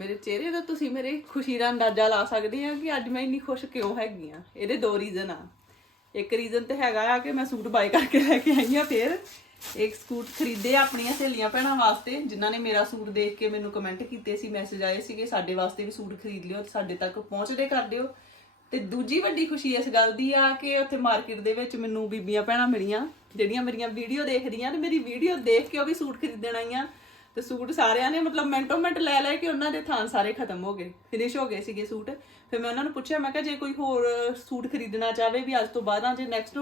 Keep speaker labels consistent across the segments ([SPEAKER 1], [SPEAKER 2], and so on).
[SPEAKER 1] ਮੇਰੇ ਚਿਹਰੇ ਤੋਂ ਤੁਸੀਂ ਮੇਰੇ ਖੁਸ਼ੀ ਦਾ ਅੰਦਾਜ਼ਾ ਲਾ ਸਕਦੇ ਆ ਕਿ ਅੱਜ ਮੈਂ ਇੰਨੀ ਖੁਸ਼ ਕਿਉਂ ਹੈਗੀ ਆ? ਇਹਦੇ ਦੋ ਰੀਜ਼ਨ ਆ। ਇੱਕ ਰੀਜ਼ਨ ਤੇ ਹੈਗਾ ਆ ਕਿ ਮੈਂ ਸੂਟ ਬਾਈ ਕਰਕੇ ਲੈ ਕੇ ਆਈ ਆ ਫੇਰ। ਇੱਕ ਸੂਟ ਖਰੀਦੇ ਆ ਆਪਣੀਆਂ ਸਹੇਲੀਆਂ ਭੈਣਾਂ ਵਾਸਤੇ, ਜਿਨ੍ਹਾਂ ਨੇ ਮੇਰਾ ਸੂਟ ਦੇਖ ਕੇ ਮੈਨੂੰ ਕਮੈਂਟ ਕੀਤੇ ਸੀ ਮੈਸੇਜ ਆਏ ਸੀਗੇ, ਸਾਡੇ ਵਾਸਤੇ ਵੀ ਸੂਟ ਖਰੀਦ ਲਿਓ ਤੇ ਸਾਡੇ ਤੱਕ ਪਹੁੰਚਦੇ ਕਰ ਦਿਓ। ਤੇ ਦੂਜੀ ਵੱਡੀ ਖੁਸ਼ੀ ਇਸ ਗੱਲ ਦੀ ਆ ਕਿ ਉੱਥੇ ਮਾਰਕੀਟ ਦੇ ਵਿੱਚ ਮੈਨੂੰ ਬੀਬੀਆਂ ਭੈਣਾਂ ਮਿਲੀਆਂ, ਜਿਹੜੀਆਂ ਮੇਰੀਆਂ ਵੀਡੀਓ ਦੇਖਦੀਆਂ ਤੇ ਮੇਰੀ ਵੀਡੀਓ ਦੇਖ ਕੇ ਉਹ ਵੀ ਸੂਟ ਖਰੀਦਣ ਆਈਆਂ। ਤੇ ਸੂਟ ਸਾਰਿਆਂ ਨੇ ਮਤਲਬ ਮਿੰਟੋ ਮਿੰਟ ਲੈ ਲੈ ਕੇ ਉਹਨਾਂ ਦੇ ਥਾਂ ਸਾਰੇ ਖਤਮ ਹੋ ਗਏ ਫਿਨਿਸ਼ ਹੋ ਗਏ ਸੀਗੇ ਸੂਟ। ਫਿਰ ਮੈਂ ਉਹਨਾਂ ਨੂੰ ਪੁੱਛਿਆ, ਮੈਂ ਕਿਹਾ ਜੇ ਕੋਈ ਹੋਰ ਸੂਟ ਖਰੀਦਣਾ ਚਾਹਵੇ ਵੀ ਅੱਜ ਤੋਂ ਬਾਅਦ ਜੇ ਨੈਕਸਟ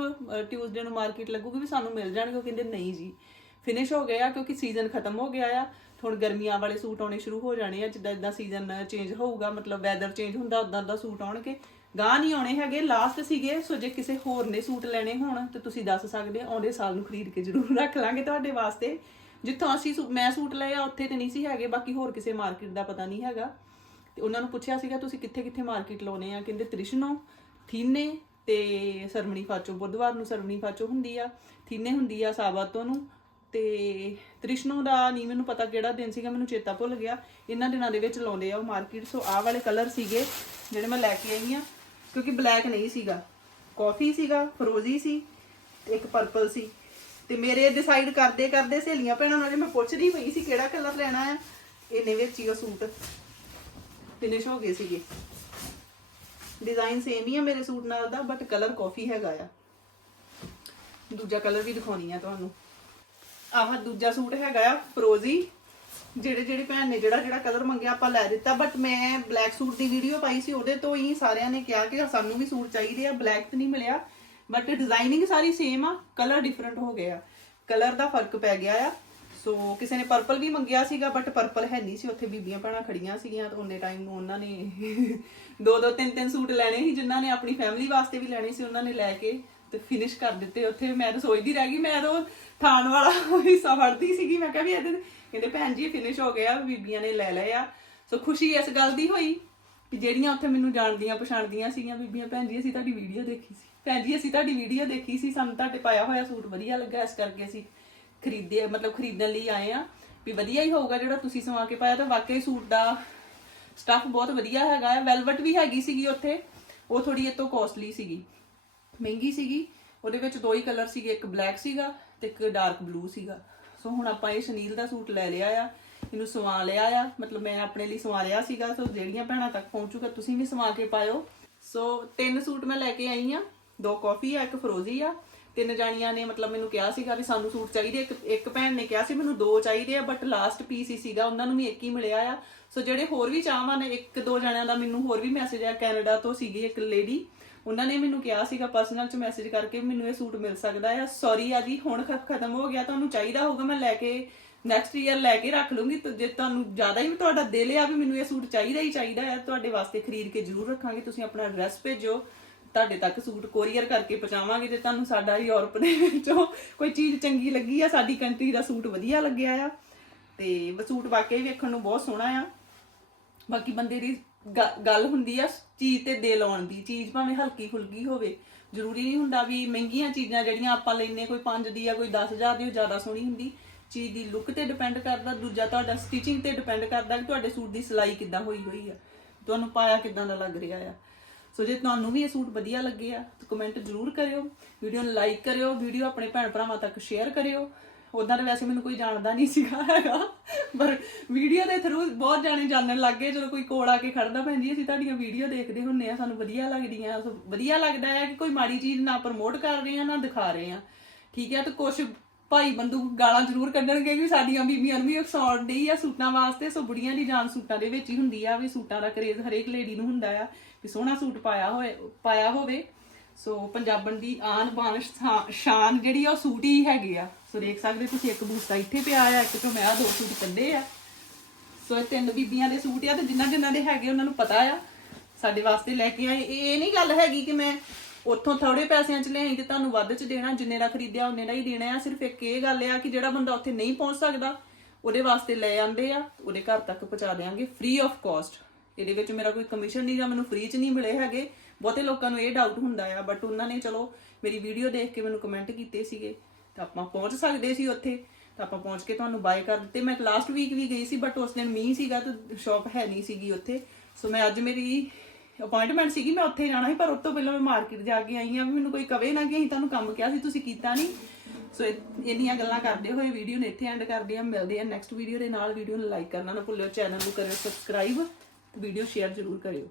[SPEAKER 1] ਟਿਊਜ਼ਡੇ ਨੂੰ ਮਾਰਕੀਟ ਲੱਗੂਗੀ ਵੀ ਸਾਨੂੰ ਮਿਲ ਜਾਣਗੇ, ਉਹ ਕਹਿੰਦੇ ਨਹੀਂ ਜੀ। ਫਿਨਿਸ਼ ਹੋ ਗਏ ਕਿਉਂਕਿ ਸੀਜ਼ਨ ਖਤਮ ਹੋ ਗਿਆ ਆ ਹੁਣ ਗਰਮੀਆਂ ਵਾਲੇ ਸੂਟ ਆਉਣੇ ਸ਼ੁਰੂ ਹੋ ਜਾਣੇ ਆ, ਜਿੱਦਾਂ ਜਿੱਦਾਂ ਸੀਜ਼ਨ ਚੇਂਜ ਹੋਊਗਾ, ਮਤਲਬ ਵੈਦਰ ਚੇਂਜ ਹੁੰਦਾ ਉਦਾਂ ਦਾ ਸੂਟ ਆਉਣਗੇ। ਗਾਹ ਨਹੀਂ ਆਉਣੇ ਹੈਗੇ ਲਾਸਟ ਸੀਗੇ, ਸੋ ਜੇ ਕਿਸੇ ਹੋਰ ਨੇ ਸੂਟ ਲੈਣੇ ਹੋਣ, ਤੇ ਤੁਸੀਂ ਦੱਸ ਸਕਦੇ ਹੋ, ਆਉਂਦੇ ਸਾਲ ਨੂੰ ਖਰੀਦ ਕੇ ਜ਼ਰੂਰ ਰੱਖ ਲਾਂਗੇ ਤੁਹਾਡੇ ਵਾਸਤੇ। ਜਿੱਥੋਂ ਅਸੀਂ ਸੂ- ਮੈਂ ਸੂਟ ਲਏ ਆ, ਉੱਥੇ ਤੇ ਨਹੀਂ ਸੀ ਹੈਗੇ, ਬਾਕੀ ਹੋਰ ਕਿਸੇ ਮਾਰਕੀਟ ਦਾ ਪਤਾ ਨਹੀਂ ਹੈਗਾ। ਤੇ ਉਹਨਾਂ ਨੂੰ ਪੁੱਛਿਆ ਸੀਗਾ, ਤੁਸੀਂ ਕਿੱਥੇ ਕਿੱਥੇ ਮਾਰਕੀਟ ਲਾਉਨੇ ਆ? ਕਹਿੰਦੇ, ਤ੍ਰਿਸ਼ਨੋ, ਥੀਨੇ ਤੇ ਸਰਮਣੀ ਫਾਚੋ, ਬੁੱਧਵਾਰ ਨੂੰ ਸਰਮਣੀ ਫਾਚੋ ਹੁੰਦੀ ਆ, ਥੀਨੇ ਹੁੰਦੀ ਆ ਸਾਬਾਤੋਂ ਨੂੰ ਤੇ ਤ੍ਰਿਸ਼ਨੋ ਦਾ ਨਹੀਂ ਮੈਨੂੰ ਪਤਾ ਕਿਹੜਾ ਦਿਨ ਸੀਗਾ, ਮੈਨੂੰ ਚੇਤਾ ਭੁੱਲ ਗਿਆ। ਇਹਨਾਂ ਦਿਨਾਂ ਦੇ ਵਿੱਚ ਲਾਉਂਦੇ ਆ ਉਹ ਮਾਰਕੀਟ ਸੋ ਆਹ ਵਾਲੇ ਕਲਰ ਸੀਗੇ ਜਿਹੜੇ ਮੈਂ ਲੈ ਕੇ ਆਈ ਆ, ਕਿਉਂਕਿ ਬਲੈਕ ਨਹੀਂ ਸੀਗਾ। ਕਾਫੀ ਸੀਗਾ ਫਰੋਜ਼ੀ ਸੀ ਤੇ ਇੱਕ ਪਰਪਲ ਸੀ। ਤੇ ਮੇਰੇ ਡਿਸਾਈਡ ਕਰਦੇ ਕਰਦੇ ਸਹੇਲੀਆਂ ਭੈਣਾਂ ਨਾਲ ਮੈਂ ਪੁੱਛਦੀ ਪਈ ਸੀ ਕਿਹੜਾ ਕਲਰ ਲੈਣਾ ਆ। ਇਹਨੇ ਵਿੱਚ ਹੀ ਉਹ ਸੂਟ। ਫਿਨਿਸ਼ ਹੋ ਗਏ ਸੀਗੇ। ਡਿਜ਼ਾਈਨ ਸੇਮ ਹੀ ਆ ਮੇਰੇ ਸੂਟ ਨਾਲ ਦਾ ਬਟ ਕਲਰ ਕਾਫੀ ਹੈਗਾ ਆ। ਦੂਜਾ ਕਲਰ ਵੀ ਦਿਖਾਉਣੀ ਆ ਤੁਹਾਨੂੰ। ਆਹ ਦੂਜਾ ਸੂਟ ਹੈਗਾ ਆ ਫਰੋਜ਼ੀ ਜਿਹੜੇ ਜਿਹੜੇ ਭੈਣ ਨੇ ਜਿਹੜਾ ਜਿਹੜਾ ਕਲਰ ਮੰਗਿਆ ਆਪਾਂ ਲੈ ਦਿੱਤਾ ਬਟ ਮੈਂ ਬਲੈਕ ਸੂਟ ਦੀ ਵੀਡੀਓ ਪਾਈ ਸੀ, ਉਹਦੇ ਤੋਂ ਹੀ ਸਾਰਿਆਂ ਨੇ ਕਿਹਾ ਕਿ ਸਾਨੂੰ ਵੀ ਸੂਟ ਚਾਹੀਦੇ ਆ। ਬਲੈਕ ਤੇ ਨਹੀਂ ਮਿਲਿਆ। ਬਟ ਡਿਜ਼ਾਈਨਿੰਗ ਸਾਰੀ ਸੇਮ ਆ ਕਲਰ ਡਿਫਰੈਂਟ ਹੋ ਗਿਆ ਕਲਰ ਦਾ ਫ਼ਰਕ ਪੈ ਗਿਆ ਆ। ਸੋ ਕਿਸੇ ਨੇ ਪਰਪਲ ਵੀ ਮੰਗਿਆ ਸੀਗਾ ਬਟ ਪਰਪਲ ਹੈ ਨਹੀਂ ਸੀ। ਉੱਥੇ ਬੀਬੀਆਂ ਭੈਣਾਂ ਖੜੀਆਂ ਸੀਗੀਆਂ ਤਾਂ ਉਹਨੇ ਟਾਈਮ ਨੂੰ ਉਹਨਾਂ ਨੇ ਦੋ ਦੋ ਤਿੰਨ ਤਿੰਨ ਸੂਟ ਲੈਣੇ ਸੀ, ਜਿਨ੍ਹਾਂ ਨੇ ਆਪਣੀ ਫੈਮਿਲੀ ਵਾਸਤੇ ਵੀ ਲੈਣੇ ਸੀ, ਉਹਨਾਂ ਨੇ ਲੈ ਕੇ ਤੇ ਫਿਨਿਸ਼ ਕਰ ਦਿੱਤੇ ਉੱਥੇ। ਮੈਂ ਤਾਂ ਸੋਚਦੀ ਰਹਿ ਗਈ, ਮੈਂ ਤਾਂ ਥਾਣ ਵਾਲਾ ਹਿੱਸਾ ਫੜਦੀ ਸੀਗੀ। ਮੈਂ ਕਿਹਾ ਵੀ ਇਹਦੇ ਕਹਿੰਦੇ, ਭੈਣ ਜੀ ਫਿਨਿਸ਼ ਹੋ ਗਿਆ, ਬੀਬੀਆਂ ਨੇ ਲੈ ਲਏ ਆ। ਸੋ ਖੁਸ਼ੀ ਇਸ ਗੱਲ ਦੀ ਹੋਈ। ਵੀ ਜਿਹੜੀਆਂ ਉੱਥੇ ਮੈਨੂੰ ਜਾਣਦੀਆਂ, ਪਛਾਣਦੀਆਂ ਸੀਗੀਆਂ ਬੀਬੀਆਂ, ਭੈਣ ਜੀ, ਅਸੀਂ ਤੁਹਾਡੀ ਵੀਡੀਓ ਦੇਖੀ ਸੀ। ਭੈਣ ਜੀ, ਅਸੀਂ ਤੁਹਾਡੀ ਵੀਡੀਓ ਦੇਖੀ ਸੀ, ਸਾਨੂੰ ਤੁਹਾਡੇ ਪਾਇਆ ਹੋਇਆ ਸੂਟ ਵਧੀਆ ਲੱਗਾ, ਇਸ ਕਰਕੇ ਅਸੀਂ ਖਰੀਦੇ, ਮਤਲਬ ਖਰੀਦਣ ਲਈ ਆਏ ਆ ਵੀ ਵਧੀਆ ਹੀ ਹੋਊਗਾ ਜਿਹੜਾ ਤੁਸੀਂ ਸਵਾ ਕੇ ਪਾਇਆ, ਤਾਂ ਵਾਕਈ ਸੂਟ ਦਾ ਸਟੱਫ ਬਹੁਤ ਵਧੀਆ ਹੈਗਾ ਹੈ। ਵੈਲਵਟ ਵੀ ਹੈਗੀ ਸੀਗੀ ਉੱਥੇ, ਉਹ ਥੋੜੀ ਇਹ ਤੋਂ ਕੋਸਟਲੀ ਸੀਗੀ। ਮਹਿੰਗੀ ਸੀਗੀ, ਉਹਦੇ ਵਿੱਚ ਦੋ ਹੀ ਕਲਰ ਸੀਗੇ, ਇੱਕ ਬਲੈਕ ਸੀਗਾ ਤੇ ਇੱਕ ਡਾਰਕ ਬਲੂ ਸੀਗਾ। ਸੋ ਹੁਣ ਆਪਾਂ ਇਹ ਸ਼ਨੀਲ ਦਾ ਸੂਟ ਲੈ ਲਿਆ ਆ। ਇਹਨੂੰ ਸਵਾ ਲਿਆ ਆ। ਮਤਲਬ ਮੈਂ ਆਪਣੇ ਲਈ ਸਵਾ ਲਿਆ ਸੀਗਾ, ਸੋ ਜਿਹੜੀਆਂ ਭੈਣਾਂ ਤੱਕ ਪਹੁੰਚੂਗਾ ਤੁਸੀਂ ਵੀ ਸਵਾ ਕੇ ਪਾਇਓ। ਸੋ ਤਿੰਨ ਸੂਟ ਮੈਂ ਲੈ ਕੇ ਆਈ ਆ। ਦੋ ਕਾਫੀ ਆ, ਇੱਕ ਫਰੋਜ਼ੀ ਆ। ਤਿੰਨ ਜਾਣੀਆਂ ਨੇ ਮਤਲਬ ਮੈਨੂੰ ਕਿਹਾ ਸੀਗਾ ਵੀ ਸਾਨੂੰ ਸੂਟ ਚਾਹੀਦੇ ਇੱਕ ਇੱਕ ਭੈਣ ਨੇ ਕਿਹਾ ਸੀ ਮੈਨੂੰ ਦੋ ਚਾਹੀਦੇ ਆ ਬਟ ਲਾਸਟ ਪੀਸ ਹੀ ਸੀਗਾ, ਉਹਨਾਂ ਨੂੰ ਵੀ ਇੱਕ ਹੀ ਮਿਲਿਆ ਆ। ਸੋ ਜਿਹੜੇ ਹੋਰ ਵੀ ਚਾਹਵਾਨ ਨੇ, ਇੱਕ, ਦੋ ਜਣਿਆਂ ਦਾ ਮੈਨੂੰ ਹੋਰ ਵੀ ਮੈਸੇਜ ਆ ਕੈਨੇਡਾ ਤੋਂ ਸੀਗੀ ਇੱਕ ਲੇਡੀ ਉਹਨਾਂ ਨੇ ਮੈਨੂੰ ਕਿਹਾ ਸੀਗਾ ਪਰਸਨਲ ਚ ਮੈਸੇਜ ਕਰਕੇ ਮੈਨੂੰ ਇਹ ਸੂਟ ਮਿਲ ਸਕਦਾ ਆ। ਸੌਰੀ ਆ ਜੀ, ਹੁਣ ਖਤਮ ਹੋ ਗਿਆ, ਤੁਹਾਨੂੰ ਚਾਹੀਦਾ ਹੋਊਗਾ ਮੈਂ ਲੈ ਕੇ ਨੈਕਸਟ ਈਅਰ ਲੈ ਕੇ ਰੱਖ ਲੂੰਗੀ ਤੇ ਜੇ ਤੁਹਾਨੂੰ ਜ਼ਿਆਦਾ ਹੀ ਤੁਹਾਡਾ ਦਿਲ ਆ ਵੀ ਮੈਨੂੰ ਇਹ ਸੂਟ ਚਾਹੀਦਾ ਹੀ ਚਾਹੀਦਾ ਆ ਤੁਹਾਡੇ ਵਾਸਤੇ ਖਰੀਦ ਕੇ ਜ਼ਰੂਰ ਰੱਖਾਂਗੇ। ਤੁਸੀਂ ਆਪਣਾ ਐਡਰੈਸ ਭੇਜੋ, ਤੁਹਾਡੇ ਤੱਕ ਸੂਟ ਕੋਰੀਅਰ ਕਰਕੇ ਪਹੁੰਚਾਵਾਂਗੇ ਜੇ ਤੁਹਾਨੂੰ ਸਾਡਾ ਯੂਰਪ ਦੇ ਵਿੱਚੋਂ ਕੋਈ ਚੀਜ਼ ਚੰਗੀ ਲੱਗੀ ਆ, ਸਾਡੀ ਕੰਟਰੀ ਦਾ ਸੂਟ ਵਧੀਆ ਲੱਗਿਆ ਆ। ਤੇ ਸੂਟ ਵਾਕਈ ਵੇਖਣ ਨੂੰ ਬਹੁਤ ਸੋਹਣਾ ਆ। ਬਾਕੀ ਬੰਦੇ ਦੀ ਗੱਲ ਹੁੰਦੀ ਆ, ਚੀਜ਼ ਤੇ ਦਿਲ ਆਉਣ ਦੀ, ਚੀਜ਼ ਭਾਵੇਂ ਹਲਕੀ ਫੁਲਕੀ ਹੋਵੇ। ਜ਼ਰੂਰੀ ਨਹੀਂ ਹੁੰਦਾ ਵੀ ਮਹਿੰਗੀਆਂ ਚੀਜ਼ਾਂ ਜਿਹੜੀਆਂ ਆਪਾਂ ਲੈਨੇ ਕੋਈ 5 ਦੀ ਆ, ਕੋਈ 10000 ਦੀ, ਉਹ ਜ਼ਿਆਦਾ ਸੋਹਣੀ ਹੁੰਦੀ। ਚੀਜ਼ ਦੀ ਲੁੱਕ ਤੇ ਡਿਪੈਂਡ ਕਰਦਾ, ਦੂਜਾ ਤੁਹਾਡਾ ਸਟਿਚਿੰਗ ਤੇ ਡਿਪੈਂਡ ਕਰਦਾ ਕਿ ਤੁਹਾਡੇ ਸੂਟ ਦੀ ਸਿਲਾਈ ਕਿੱਦਾਂ ਹੋਈ ਹੋਈ ਆ, ਤੁਹਾਨੂੰ ਪਾਇਆ ਕਿੱਦਾਂ ਦਾ ਲੱਗ ਰਿਹਾ ਆ। ਸੋ ਜੇ ਤੁਹਾਨੂੰ ਵੀ ਇਹ ਸੂਟ ਵਧੀਆ ਲੱਗੇ ਆ, ਤਾਂ ਕਮੈਂਟ ਜ਼ਰੂਰ ਕਰਿਓ ਵੀਡੀਓ ਨੂੰ ਲਾਈਕ ਕਰਿਓ ਵੀਡੀਓ ਆਪਣੇ ਭੈਣ ਭਰਾਵਾਂ ਤੱਕ ਸ਼ੇਅਰ ਕਰਿਓ। ਉਦਾਂ ਤਾਂ ਵੈਸੇ ਮੈਨੂੰ ਕੋਈ ਜਾਣਦਾ ਨਹੀਂ ਸੀਗਾ ਹੈਗਾ, ਪਰ ਵੀਡੀਓ ਦੇ ਥਰੂ ਬਹੁਤ ਜਾਣੇ ਜਾਣਨ ਲੱਗ ਗਏ, ਜਦੋਂ ਕੋਈ ਕੋਲ ਆ ਕੇ ਖੜਦਾ, ਭੈਣ ਜੀ, ਅਸੀਂ ਤੁਹਾਡੀਆਂ ਵੀਡੀਓ ਦੇਖਦੇ ਹੁੰਨੇ ਆ, ਸਾਨੂੰ ਵਧੀਆ ਲੱਗਦੀਆਂ ਵਧੀਆ ਲੱਗਦਾ ਹੈ ਕਿ ਕੋਈ ਮਾੜੀ ਚੀਜ਼ ਨਾ ਪ੍ਰਮੋਟ ਕਰ ਰਹੇ ਆ, ਨਾ ਦਿਖਾ ਰਹੇ ਆ। ਠੀਕ ਹੈ ਤਾਂ ਕੁਝ ਭਾਈ ਬੰਦੂ ਗਾਲਾਂ ਜ਼ਰੂਰ ਕੱਢਣਗੇ ਵੀ ਸਾਡੀਆਂ ਬੀਬੀਆਂ ਨੂੰ ਵੀ ਉਕਸਾਉਣ ਡਈ ਆ ਸੂਟਾਂ ਵਾਸਤੇ। ਸੋ ਬੁੜੀਆਂ ਦੀ ਜਾਨ ਸੂਟਾਂ ਦੇ ਵਿੱਚ ਹੀ ਹੁੰਦੀ ਆ ਵੀ ਸੂਟਾਂ ਦਾ ਕਰੇਜ਼ ਹਰੇਕ ਲੇਡੀ ਨੂੰ ਹੁੰਦਾ ਆ ਵੀ ਸੋਹਣਾ ਸੂਟ ਪਾਇਆ ਹੋਏ, ਪਾਇਆ ਹੋਵੇ। ਸੋ ਪੰਜਾਬਣ ਦੀ ਆਨ ਬਾਨ ਸ਼ਾ- ਸ਼ਾਨ ਜਿਹੜੀ ਆ ਉਹ ਸੂਟ ਹੀ ਹੈਗੇ ਆ। ਸੋ ਦੇਖ ਸਕਦੇ ਤੁਸੀਂ ਇੱਕ ਬੂਸਾ ਇੱਥੇ ਪਿਆ ਆ, ਇੱਕ ਤੋਂ ਮੈਂ ਆ ਦੋ ਸੂਟ ਕੱਢੇ ਆ। ਸੋ ਇਹ ਤਿੰਨ ਬੀਬੀਆਂ ਦੇ ਸੂਟ ਆ ਤੇ ਜਿਨ੍ਹਾਂ ਜਿਨ੍ਹਾਂ ਦੇ ਹੈਗੇ ਉਹਨਾਂ ਨੂੰ ਪਤਾ ਆ। ਸਾਡੇ ਵਾਸਤੇ ਲੈ ਕੇ ਆਏ। ਇਹ ਇਹ ਨਹੀਂ ਗੱਲ ਹੈਗੀ ਕਿ ਮੈਂ ਉੱਥੋਂ ਥੋੜੇ ਪੈਸਿਆਂ 'ਚ ਲਿਆਈ ਤੇ ਤੁਹਾਨੂੰ ਵੱਧ 'ਚ ਦੇਣਾ, ਜਿੰਨੇ ਦਾ ਖਰੀਦਿਆ ਉਹਨੇ ਦਾ ਹੀ ਦੇਣਾ ਆ। ਸਿਰਫ ਇੱਕ ਇਹ ਗੱਲ ਆ ਕਿ ਜਿਹੜਾ ਬੰਦਾ ਉੱਥੇ ਨਹੀਂ ਪਹੁੰਚ ਸਕਦਾ, ਉਹਦੇ ਵਾਸਤੇ ਲੈ ਆਂਦੇ ਆ, ਉਹਦੇ ਘਰ ਤੱਕ ਪਹੁੰਚਾ ਦੇਾਂਗੇ ਫ੍ਰੀ ਆਫ ਕਾਸਟ ਇਹਦੇ ਵਿੱਚ ਮੇਰਾ ਕੋਈ ਕਮਿਸ਼ਨ ਨਹੀਂ ਜਾਂ ਮੈਨੂੰ ਫ੍ਰੀ 'ਚ ਨਹੀਂ ਮਿਲੇ ਹੈਗੇ। ਬਹੁਤੇ ਲੋਕਾਂ ਨੂੰ ਇਹ ਡਾਊਟ ਹੁੰਦਾ ਆ ਬਟ ਉਹਨਾਂ ਨੇ ਚਲੋ ਮੇਰੀ ਵੀਡੀਓ ਦੇਖ ਕੇ ਮੈਨੂੰ ਕਮੈਂਟ ਕੀਤੇ ਸੀਗੇ। ਤਾਂ ਆਪਾਂ ਪਹੁੰਚ ਸਕਦੇ ਸੀ ਉੱਥੇ। ਤਾਂ ਆਪਾਂ ਪਹੁੰਚ ਕੇ ਤੁਹਾਨੂੰ ਬਾਏ ਕਰ ਦਿੱਤੇ। ਮੈਂ ਲਾਸਟ ਵੀਕ ਵੀ ਗਈ ਸੀ ਬਟ ਉਸ ਦਿਨ ਮੀਂਹ ਸੀਗਾ ਤਾਂ ਸ਼ਾਪ ਹੈ ਨਹੀਂ ਸੀਗੀ ਉੱਥੇ। ਸੋ ਮੈਂ ਅੱਜ ਮੇਰੀ ਅਪਾਇੰਟਮੈਂਟ ਸੀਗੀ, ਮੈਂ ਉੱਥੇ ਜਾਣਾ ਸੀ, ਪਰ ਉਸ ਤੋਂ ਪਹਿਲਾਂ ਮੈਂ ਮਾਰਕੀਟ ਜਾ ਕੇ ਆਈ ਆ ਵੀ ਮੈਨੂੰ ਕੋਈ ਕਵੇ ਨਾ ਕਿ ਅਸੀਂ ਤੁਹਾਨੂੰ ਕੰਮ ਕਿਹਾ ਸੀ, ਤੁਸੀਂ ਕੀਤਾ ਨਹੀਂ। ਸੋ ਇਹ- ਇੰਨੀਆਂ ਗੱਲਾਂ ਕਰਦੇ ਹੋਏ ਵੀਡੀਓ ਨੂੰ ਇੱਥੇ ਐਂਡ ਕਰਦੇ ਆ ਮਿਲਦੇ ਆ ਨੈਕਸਟ ਵੀਡੀਓ ਦੇ ਨਾਲ। ਵੀਡੀਓ ਨੂੰ ਲਾਈਕ ਕਰਨਾ ਨਾ ਭੁੱਲਿਓ ਚੈਨਲ ਨੂੰ ਕਰਿਓ ਸਬਸਕ੍ਰਾਈਬ ਵੀਡੀਓ ਸ਼ੇਅਰ ਜ਼ਰੂਰ ਕਰਿਓ।